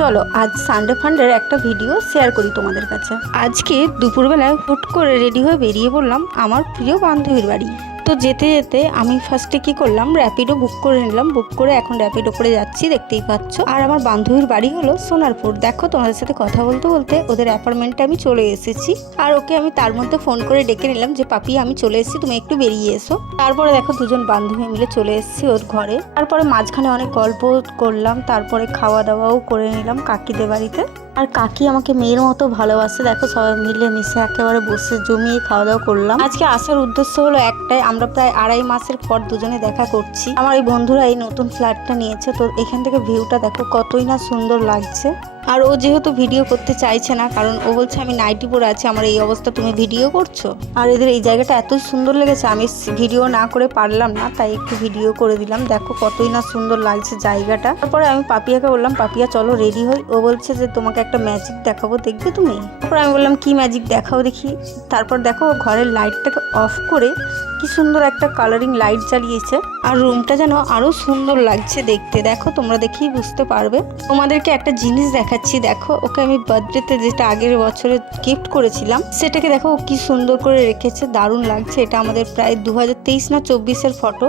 চলো আজ সানডে ফান্ডের একটা ভিডিও শেয়ার করি তোমাদের কাছে। আজকে দুপুরবেলায় হুট করে রেডি হয়ে বেরিয়ে পড়লাম আমার প্রিয় বান্ধবীর বাড়ি। তো যেতে যেতে আমি ফার্স্টে কি করলাম, র্যাপিডো বুক করে নিলাম। বুক করে এখন র্যাপিডো করে যাচ্ছি, দেখতেই পাচ্ছ। আর আমার বান্ধবীর বাড়ি হলো সোনারপুর। দেখো তোমাদের সাথে কথা বলতে বলতে ওদের অ্যাপার্টমেন্টে আমি চলে এসেছি। আর ওকে আমি তার মধ্যে ফোন করে ডেকে নিলাম যে পাপি আমি চলে এসেছি, তুমি একটু বেরিয়ে এসো। তারপরে দেখো দুজন বান্ধবী মিলে চলে এসেছি ওর ঘরে। তারপরে মাঝখানে অনেক গল্প করলাম, তারপরে খাওয়া দাওয়াও করে নিলাম কাকিদের বাড়িতে। আর কাকি আমাকে মেয়ের মতো ভালোবাসে। দেখো সবাই মিলে মিশে একেবারে বসে জমিয়ে খাওয়া দাওয়া করলাম। আজকে আসার উদ্দেশ্য হলো একটাই, আমরা প্রায় 2.5 মাসের পর দুজনে দেখা করছি। আমার এই বন্ধুরা এই নতুন ফ্ল্যাটটা নিয়েছে, তো এখান থেকে ভিউটা দেখো কতই না সুন্দর লাগছে। আর ও যেহেতু ভিডিও করতে চাইছে না, কারণ ও বলছে আমি নাইটি পরে আছি, আমার এই অবস্থা তুমি ভিডিও করছো। আর এদের এই জায়গাটা এতই সুন্দর লেগেছে, আমি ভিডিও না করে পারলাম না, তাই একটু ভিডিও করে দিলাম। দেখো কতই না সুন্দর লাগছে জায়গাটা। তারপরে আমি পাপিয়াকে বললাম পাপিয়া চলো রেডি হই। ও বলছে যে তোমাকে একটা ম্যাজিক দেখাবো, দেখবে তুমি। তারপর আমি বললাম কি ম্যাজিক দেখাও দেখি। তারপর দেখো ঘরের লাইটটাকে অফ করে কি সুন্দর একটা কালারিং লাইট জ্বালিয়েছে। আর রুমটা যেন আরো সুন্দর লাগছে দেখতে। দেখো তোমরা দেখেই বুঝতে পারবে। তোমাদেরকে একটা জিনিস দেখাচ্ছি, দেখো ওকে আমি বার্থডেতে যেটা আগের বছরে গিফট করেছিলাম সেটাকে দেখো কি সুন্দর করে রেখেছে, দারুণ লাগছে। এটা আমাদের প্রায় 2023 না 24-এর ফটো।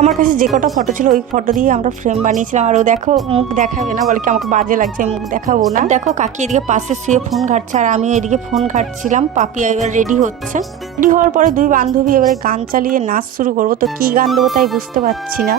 আমার কাছে যে কটা ফটো ছিল ওই ফটো দিয়ে আমরা ফ্রেম বানিয়েছিলাম। আর ও দেখো মুখ দেখাবে না, বলে কি আমাকে বাজে লাগছে, মুখ দেখাবো না। দেখো কাকি এদিকে পাশে শুয়ে ফোন ঘাটছে আর আমি এদিকে ফোন ঘাটছিলাম। পাপিয়া এবার রেডি হচ্ছে। রেডি হওয়ার পরে দুই বান্ধবী এবারে গান চালিয়ে নাচ শুরু করবো। তো কি গান দেবো তাই বুঝতে পারছি না।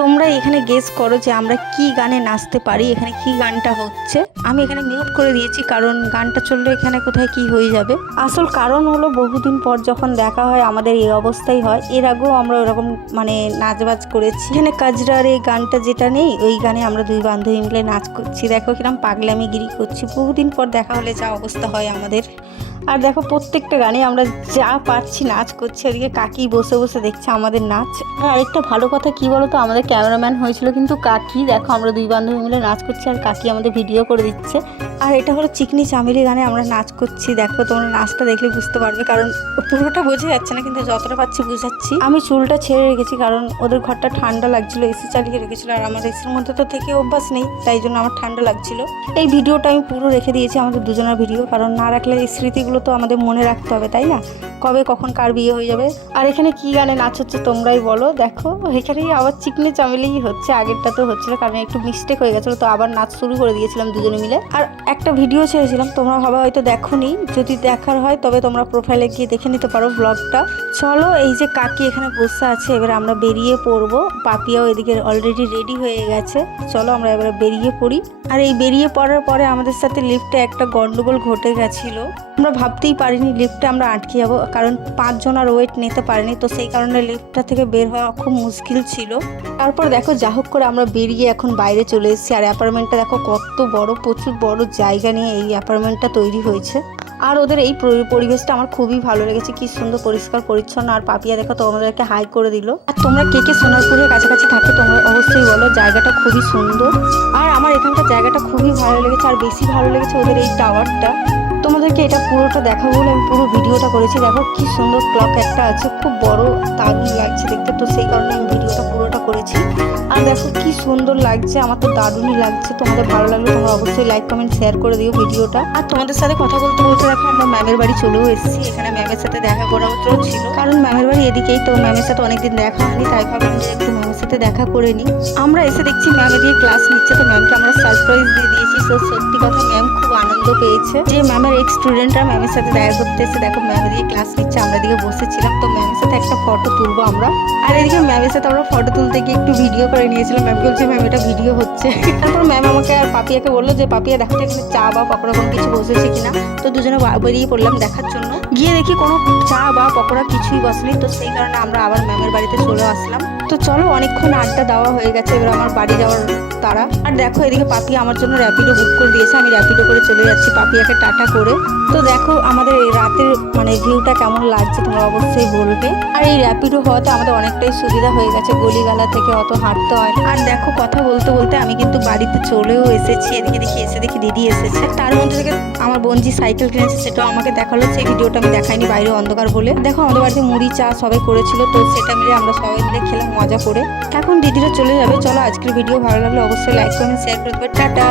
তোমরা এখানে গেস করো যে আমরা কি গানে নাচতে পারি, এখানে কি গানটা হচ্ছে। আমি এখানে মিউট করে দিয়েছি কারণ গানটা চললে এখানে কোথায় কি হয়ে যাবে। আসল কারণ হলো বহুদিন পর যখন দেখা হয় আমাদের এই অবস্থাই হয়। এর আগেও আমরা ওরকম মানে নাচবাজ করেছি। এখানে কাজরার এই গানটা যেটা নেই, ওই গানে আমরা দুই বান্ধবী মিলে নাচ করছি। দেখো কিরম পাগলামি গিরি করছি, বহুদিন পর দেখা হলে যা অবস্থা হয় আমাদের। আর দেখো প্রত্যেকটা গানে আমরা যা পারছি নাচ করছি, ওদিকে কাকি বসে বসে দেখছে আমাদের নাচ। আর আরেকটা ভালো কথা কি বলতো, আমাদের ক্যামেরাম্যান হয়েছিল কিন্তু কাকি। দেখো আমরা দুই বান্ধবী মিলে নাচ করছি আর কাকি আমাদের ভিডিও করে দিচ্ছে। আর এটা হলো চিকনি চামেলি গানে আমরা নাচ করছি। দেখো তোমরা নাচটা দেখলে বুঝতে পারবে, কারণ পুরোটা বোঝা যাচ্ছে না কিন্তু যতটা পাচ্ছি বুঝাচ্ছি। আমি চুলটা ছেড়ে রেখেছি কারণ ওদের ঘরটা ঠান্ডা লাগছিল, এসি চালিয়ে রেখেছিল। আর আমার এসির মধ্যে তো থেকে অভ্যাস নেই, তাই জন্য আমার ঠান্ডা লাগছিল। এই ভিডিওটা আমি পুরো রেখে দিয়েছি আমাদের দুজনের ভিডিও, কারণ না রাখলে এই স্মৃতিগুলো তো আমাদের মনে রাখতে হবে, তাই না? কবে কখন কার বিয়ে হয়ে যাবে। আর এখানে কি গানে নাচ হচ্ছে তোমরাই বলো। দেখো এখানেই আবার চিকনি চামেলিই হচ্ছে, আগেরটা তো হচ্ছিল কারণ একটু মিস্টেক হয়ে গেছিলো, তো আবার নাচ শুরু করে দিয়েছিলাম দুজনে মিলে। আর একটা ভিডিও ছেড়েছিলাম, তোমরা ভাবে হয়তো দেখোনি, যদি দেখার হয় তবে তোমরা প্রোফাইলে গিয়ে দেখে নিতে পারো ব্লগটা। চলো এই যে কাকি এখানে বসে আছে, এবার আমরা বেরিয়ে পড়বো। পাপিয়াও এদিকে অলরেডি রেডি হয়ে গেছে। চলো আমরা এবারে বেরিয়ে পড়ি। আর এই বেরিয়ে পড়ার পরে আমাদের সাথে লিফটে একটা গন্ডগোল ঘটে গেছিল। আমরা ভাবতেই পারিনি লিফটে আমরা আটকে যাবো, কারণ 5 জন আর ওয়েট নিতে পারিনি, তো সেই কারণে লিফটটা থেকে বের হওয়া খুব মুশকিল ছিল। তারপর দেখো যা হোক করে আমরা বেরিয়ে এখন বাইরে চলে এসেছি। আর অ্যাপার্টমেন্টটা দেখো কত বড়, প্রচুর বড় জায়গা নিয়ে এই অ্যাপার্টমেন্টটা তৈরি হয়েছে। আর ওদের এই পরিবেশটা আমার খুবই ভালো লেগেছে, কি সুন্দর পরিষ্কার পরিচ্ছন্ন। আর পাপিয়া দেখো তোমাদেরকে হাই করে দিল। আর তোমরা কে কে সোনারপুরের কাছাকাছি থাকো তোমরা অবশ্যই বলো, জায়গাটা খুবই সুন্দর। আর আমার এখানকার জায়গাটা খুবই ভালো লেগেছে, আর বেশি ভালো লেগেছে ওদের এই টাওয়ারটা। তোমাদেরকে এটা পুরোটা দেখাবো বলে আমি পুরো ভিডিওটা করেছি। দেখো কি সুন্দর ক্লক একটা আছে, খুব বড়, দারুণ লাগছে দেখতে, তো সেই কারণে আমি ভিডিওটা পুরোটা করেছি। আর দেখো কি সুন্দর লাগছে, আমার তো দারুণই লাগছে। তোমাদের ভালো লাগলে তোমরা অবশ্যই লাইক কমেন্ট শেয়ার করে দিও ভিডিওটা। আর তোমাদের সাথে কথা বলতে বলতে দেখো আমরা ম্যামের বাড়ি চলেও এসেছি। এখানে ম্যামের সাথে দেখা করার ছিল, কারণ ম্যামের বাড়ি এদিকেই, তো ম্যামের সাথে অনেকদিন দেখা হয়নি, তাই ভাবলাম যে একটু ম্যামের সাথে দেখা করে নিই। আমরা এসে দেখছি ম্যাম এদিকে ক্লাস নিচ্ছে, তো ম্যামকে আমরা সারপ্রাইজ দিয়ে দিয়েছি। তো সত্যি কথা ম্যাম খুব আনন্দ পেয়েছে যে ম্যামের এক স্টুডেন্টরা ম্যামের সাথে দেখা করতে এসে। দেখো ম্যাম এদিকে ক্লাস নিচ্ছে, আমরা এদিকে বসেছিলাম। তো ম্যামের সাথে একটা ফটো তুলবো আমরা। আর এদিকে ম্যামের সাথে আমরা ফটো তুলতে গিয়ে একটু ভিডিও করে নিয়েছিলাম। ম্যাম বলছে ম্যাম এটা ভিডিও হচ্ছে। তারপর ম্যাম আমাকে আর পাপিয়াকে বললো যে পাপিয়া দেখো এখানে চা বা পকোড়া কোনো কিছু বসেছে কিনা। তো দুজনে বেরিয়ে পড়লাম দেখার জন্য। গিয়ে দেখি কোনো চা বা পকোড়া কিছুই বসেনি, তো সেই কারণে আমরা আবার ম্যামের বাড়িতে চলে আসলাম। তো চলো অনেকক্ষণ আড্ডা দেওয়া হয়ে গেছে, এবার আমার বাড়ি যাওয়ার তারা। আর দেখো এদিকে পাপিয়া আমার জন্য র্যাপিডো বুক করে দিয়েছে, আমি র্যাপিডো করে চলে যাচ্ছি পাপিয়াকে টাটা করে। তো দেখো আমাদের এই রাতের মানে ভিউটা কেমন লাগছে তোমরা অবশ্যই বলবে। আর এই র্যাপিডো হওয়াতে আমাদের অনেকটাই সুবিধা হয়ে গেছে, গলিগালা থেকে অত হাঁটতে হয়। আর দেখো কথা বলতে বলতে আমি কিন্তু বাড়িতে চলেও এসেছি। এদিকে দেখি দিদি এসেছে। তার মধ্যে থেকে আমার বোনজি সাইকেল কিনেছে, সেটাও আমাকে দেখালো। সেই ভিডিওটা আমি দেখাইনি, বাইরে অন্ধকার বলে। দেখো আমাদের বাড়িতে মুড়ি চা সবাই করেছিল, তো সেটা মিলে আমরা সবাই মিলে খেলাম মজা করে। এখন দিদিরা চলে যাবে। চলো আজকের ভিডিও ভালো লাগলে অবশ্যই লাইক কমেন্ট শেয়ার করে দেবে। টাটা।